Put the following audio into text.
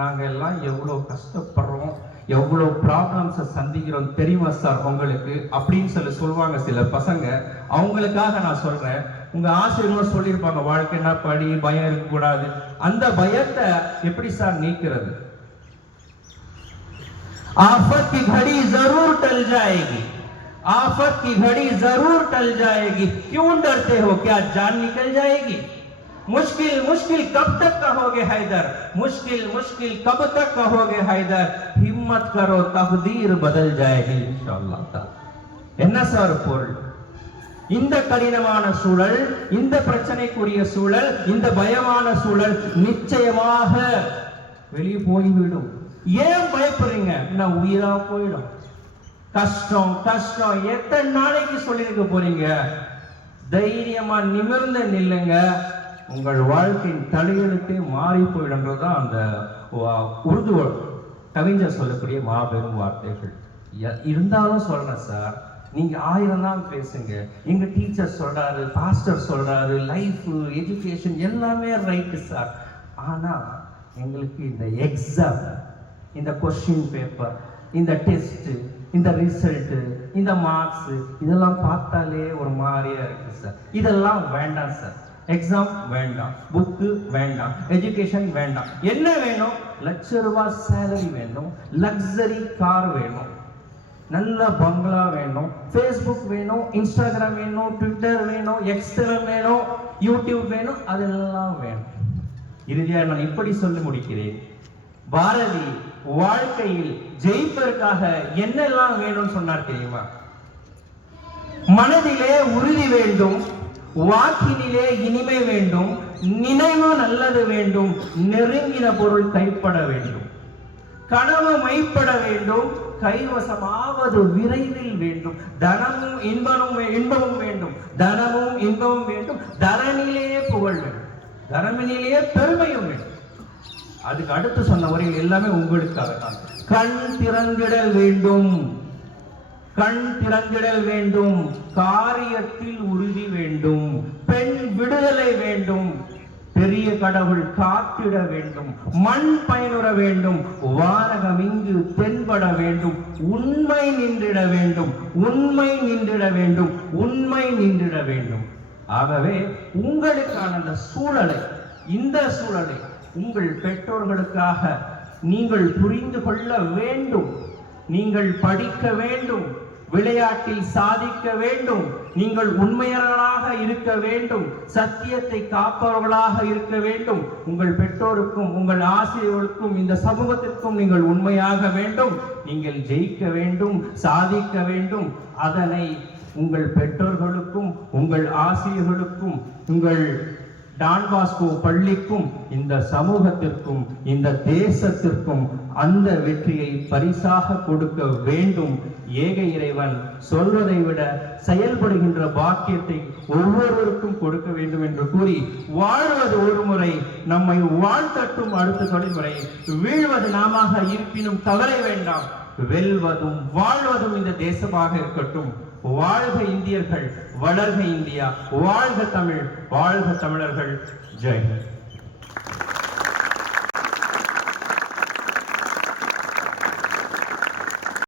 நாங்க எல்லாம் எவ்வளவு கஷ்டப்படுறோம் எவ்வளவு ப்ராப்ளம்ஸை சந்திக்கிறோம் தெரியுமா சார் உங்களுக்கு அப்படின்னு சொல்லி சொல்லுவாங்க சில பசங்க அவங்களுக்காக நான் சொல்றேன் உங்க ஆசிரியர்களும் சொல்லியிருப்பாங்க வாழ்க்கைன்னா படி பயம் இருக்கக்கூடாது அந்த பயத்தை எப்படி சார் நீக்கிறது आफत की घड़ी जरूर टल जाएगी आफत की घड़ी जरूर टल जाएगी क्यों डरते हो क्या जान निकल जाएगी मुश्किल मुश्किल कब तक कहोगे हैदर मुश्किल मुश्किल कब तक कहोगे हैदर हिम्मत करो तकदीर बदल जाएगी इंशाअल्लाह ताला என்ன சார் பொருள் இந்த கடினமான சூழல் இந்த பிரச்சனைக்குரிய சூழல் இந்த பயமான சூழல் நிச்சயமாக வெளியே போய்விடும் ஏன் பயப்படுறீங்க நான் உயிரா போயிடும் கஷ்டம் கஷ்டம் எத்தனை நாளைக்கு சொல்லியிருக்க போறீங்க தைரியமா நிமிர்ந்து நில்லுங்க உங்கள் வாழ்க்கையின் தலையெழுத்தே மாறி போயிடும்ன்றதுதான் அந்த வா- உருது கவிஞர் சொல்லக்கூடிய மாபெரும் வார்த்தைகள். இருந்தாலும் சொல்றேன் சார் நீங்க ஆயிரம் தான் பேசுங்க. எங்க டீச்சர் சொல்றாரு பாஸ்டர் சொல்றாரு லைஃப் எஜுகேஷன் எல்லாமே ரைட்டு சார். ஆனா எங்களுக்கு இந்த எக்ஸாம் இந்த கொஸ்டின் பேப்பர் இந்த டெஸ்ட் இந்த ரிசல்ட்டு இந்த மார்க்ஸ் இதெல்லாம் பார்த்தாலே ஒரு மாதிரியா இருக்கு சார். இதெல்லாம் வேண்டாம் சார். எக்ஸாம் வேண்டாம் புக்கு வேண்டாம் எஜுகேஷன் வேண்டாம் என்ன வேணும்? லட்ச ரூபாய் சேலரி வேணும் லக்ஸரி கார் வேணும் நல்ல பங்களா வேணும் ஃபேஸ்புக் வேணும் இன்ஸ்டாகிராம் வேணும் ட்விட்டர் வேணும் எக்ஸ்டெலம் வேணும் யூடியூப் வேணும் அதெல்லாம் வேணும். இறுதியாக நான் இப்படி சொல்லி முடிக்கிறேன். பாரதி வாழ்க்கையில் ஜெயிப்பதற்காக என்னெல்லாம் வேணும்னு சொன்னார் தெரியுமா? மனதிலே உறுதி வேண்டும் வாக்கினிலே இனிமை வேண்டும் நினைவு நல்லது வேண்டும் நெருங்கின பொருள் கைப்பட வேண்டும். கனவு மைப்பட வேண்டும் கைவசமாவது விரைவில் வேண்டும். தனமும் இன்பமும் இன்பமும் வேண்டும் தனமும் இன்பமும் வேண்டும் தரனிலேயே புகழ் வேண்டும். தரமினிலேயே பெருமையும் வேண்டும் அதுக்கு அடுத்து சொன்ன வரையில் எல்லாமே உங்களுக்காக தான் கண் திறந்திட வேண்டும். கண் திறந்திடல் வேண்டும் காரியத்தில் உறுதி வேண்டும் பெண் விடுதலை வேண்டும் பெரிய கடவுள் காத்திட வேண்டும் மண் பயனுற வேண்டும் வானகம் இங்கு தென்பட வேண்டும் உண்மை நின்றிட வேண்டும் உண்மை நின்றிட வேண்டும் உண்மை நின்றிட வேண்டும். ஆகவே உங்களுக்கான அந்த சூழலை இந்த சூழலை உங்கள் பெற்றோர்களுக்காக நீங்கள் புரிந்து கொள்ள வேண்டும் நீங்கள் படிக்க வேண்டும் விளையாட்டில் சாதிக்க வேண்டும். நீங்கள் உண்மையர்களாக இருக்க வேண்டும். சத்தியத்தை காப்பவர்களாக இருக்க வேண்டும். உங்கள் பெற்றோருக்கும் உங்கள் ஆசிரியர்களுக்கும் இந்த சமூகத்திற்கும் நீங்கள் உண்மையாக வேண்டும். நீங்கள் ஜெயிக்க வேண்டும் சாதிக்க வேண்டும். அதனை உங்கள் பெற்றோர்களுக்கும் உங்கள் ஆசிரியர்களுக்கும் உங்கள் டான் பாஸ்கோ பள்ளிக்கும் இந்த சமூகத்திற்கும் இந்த தேசத்திற்கும் அந்த வெற்றியை பரிசாக கொடுக்க வேண்டும். ஏக இறைவன் சொல்வதை விட செயல்படுகின்ற பாக்கியத்தை ஒவ்வொருவருக்கும் கொடுக்க வேண்டும் என்று கூறி வாழ்வது ஒரு முறை நம்மை வாழ்த்தட்டும் அடுத்த தலைமுறை வீழ்வது நாமாக இருப்பினும் தவற வேண்டாம். வெல்வதும் வாழ்வதும் இந்த தேசமாக இருக்கட்டும். வாழ்க இந்தியர்கள் வளர்க இந்தியா வாழ்க தமிழ் வாழ்க தமிழர்கள். ஜெய்